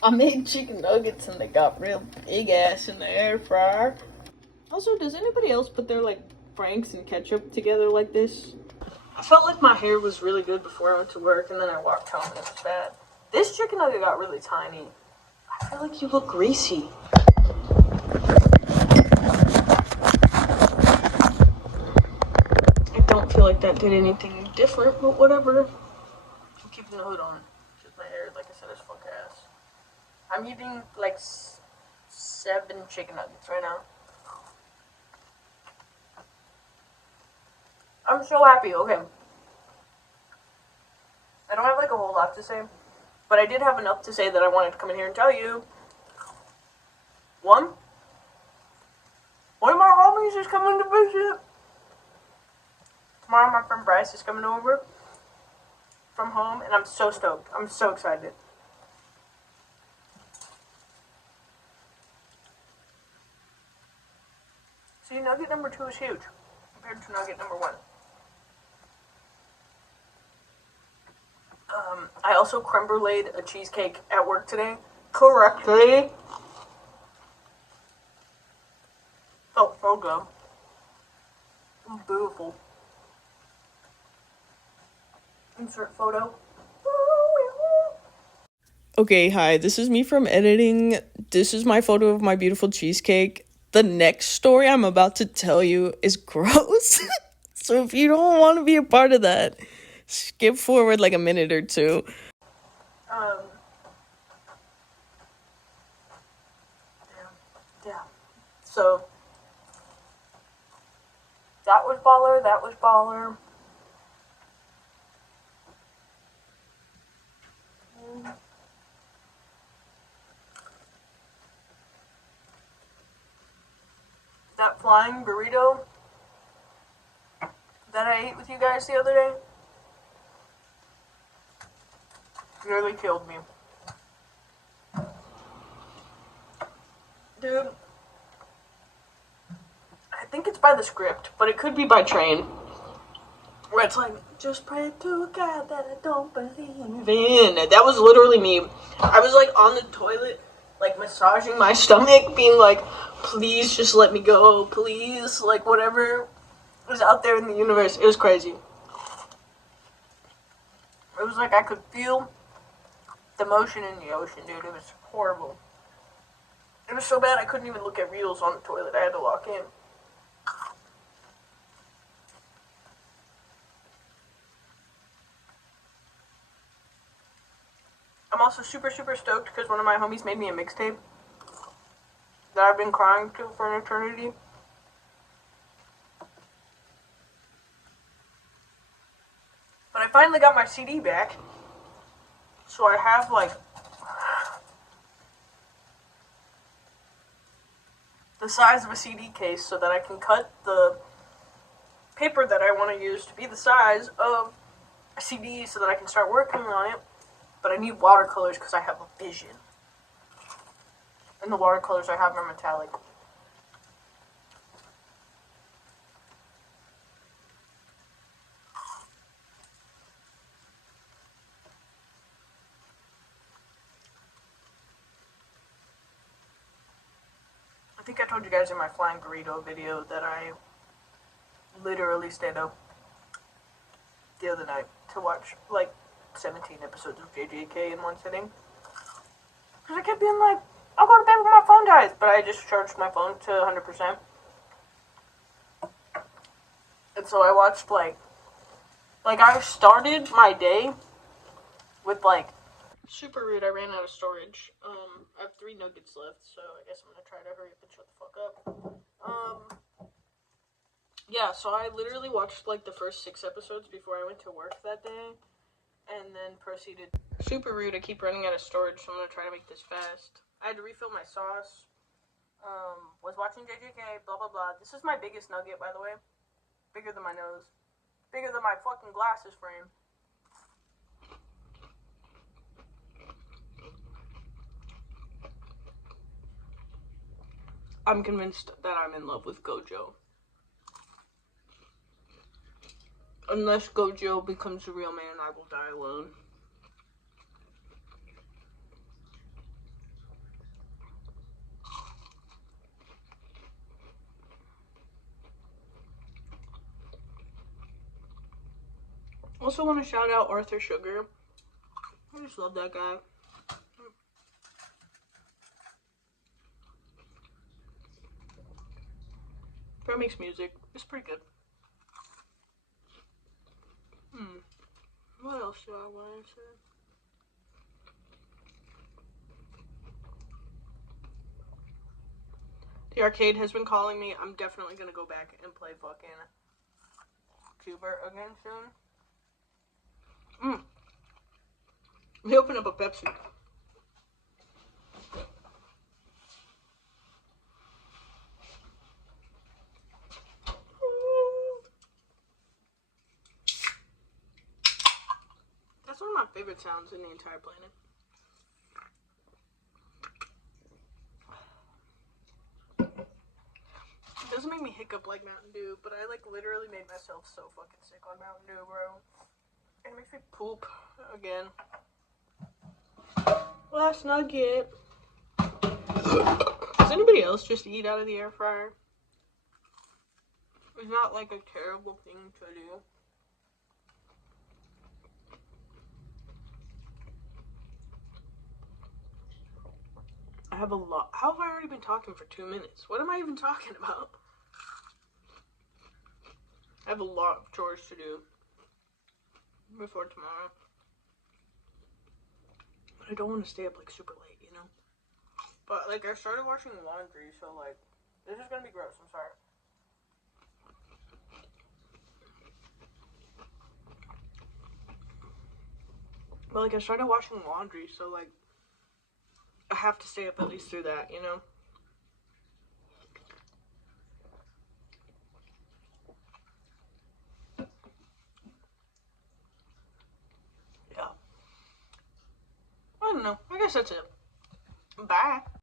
I made chicken nuggets and they got real big ass in the air fryer. Also, does anybody else put their like franks and ketchup together like this? I felt like my hair was really good before I went to work, and then I walked home and it was bad. This chicken nugget got really tiny. I feel like you look greasy. I don't feel like that did anything different, but whatever. I'm keeping the hood on because my hair, like I said, is fuck ass. I'm eating like 7 chicken nuggets right now. I'm so happy. Okay. I don't have like a whole lot to say, but I did have enough to say that I wanted to come in here and tell you. One of my homies is coming to visit. Tomorrow my friend Bryce is coming over from home, and I'm so stoked. I'm so excited. See, nugget number 2 is huge compared to nugget number 1. I also creme bruleed a cheesecake at work today correctly. Felt so good. It was beautiful. Insert photo. Okay, hi, this is me from editing. This is my photo of my beautiful cheesecake. The next story I'm about to tell you is gross. So if you don't want to be a part of that, skip forward like a minute or two. Yeah. So, that was baller, that was baller. That flying burrito that I ate with you guys the other day nearly killed me. Dude, I think it's by the script, but it could be by Train. Where it's like, just pray to God that I don't believe in. That was literally me. I was like on the toilet, like massaging my stomach, being like, please just let me go, please. Like whatever was out there in the universe. It was crazy. It was like I could feel the motion in the ocean, dude. It was horrible. It was so bad I couldn't even look at reels on the toilet. I had to lock in. I'm also super stoked because one of my homies made me a mixtape that I've been crying to for an eternity. But I finally got my CD back, so I have like the size of a CD case so that I can cut the paper that I want to use to be the size of a CD so that I can start working on it. But I need watercolors because I have a vision. And the watercolors I have are metallic. I think I told you guys in my flying burrito video that I literally stayed up the other night to watch like 17 episodes of JJK in one sitting. Because I kept being like, I'll go to bed when my phone dies. But I just charged my phone to 100%. And so I watched like I started my day with like, super rude, I ran out of storage. I have 3 nuggets left, so I guess I'm gonna try to hurry up and shut the fuck up. Yeah, so I literally watched like the first 6 episodes before I went to work that day, and then proceeded. Super rude, I keep running out of storage, so I'm gonna try to make this fast. I had to refill my sauce. Was watching JJK, blah blah blah. This is my biggest nugget, by the way. Bigger than my nose. Bigger than my fucking glasses frame. I'm convinced that I'm in love with Gojo. Unless Gojo becomes a real man, I will die alone. Also want to shout out Arthur Sugar. I just love that guy. Bro makes music. It's pretty good. What else do I want to say? The arcade has been calling me. I'm definitely gonna go back and play fucking Cuber again soon. We open up a Pepsi. That's one of my favorite sounds in the entire planet. It doesn't make me hiccup like Mountain Dew, but I like literally made myself so fucking sick on Mountain Dew, bro. It makes me poop again. Last nugget. Does anybody else just eat out of the air fryer? It's not like a terrible thing to do. I have a lot. How have I already been talking for 2 minutes? What am I even talking about? I have a lot of chores to do before tomorrow. But I don't want to stay up like super late, you know? But like I started washing laundry, so like this is gonna be gross, I'm sorry. But like I started washing laundry, so like I have to stay up at least through that, you know? Yeah. I don't know. I guess that's it. Bye.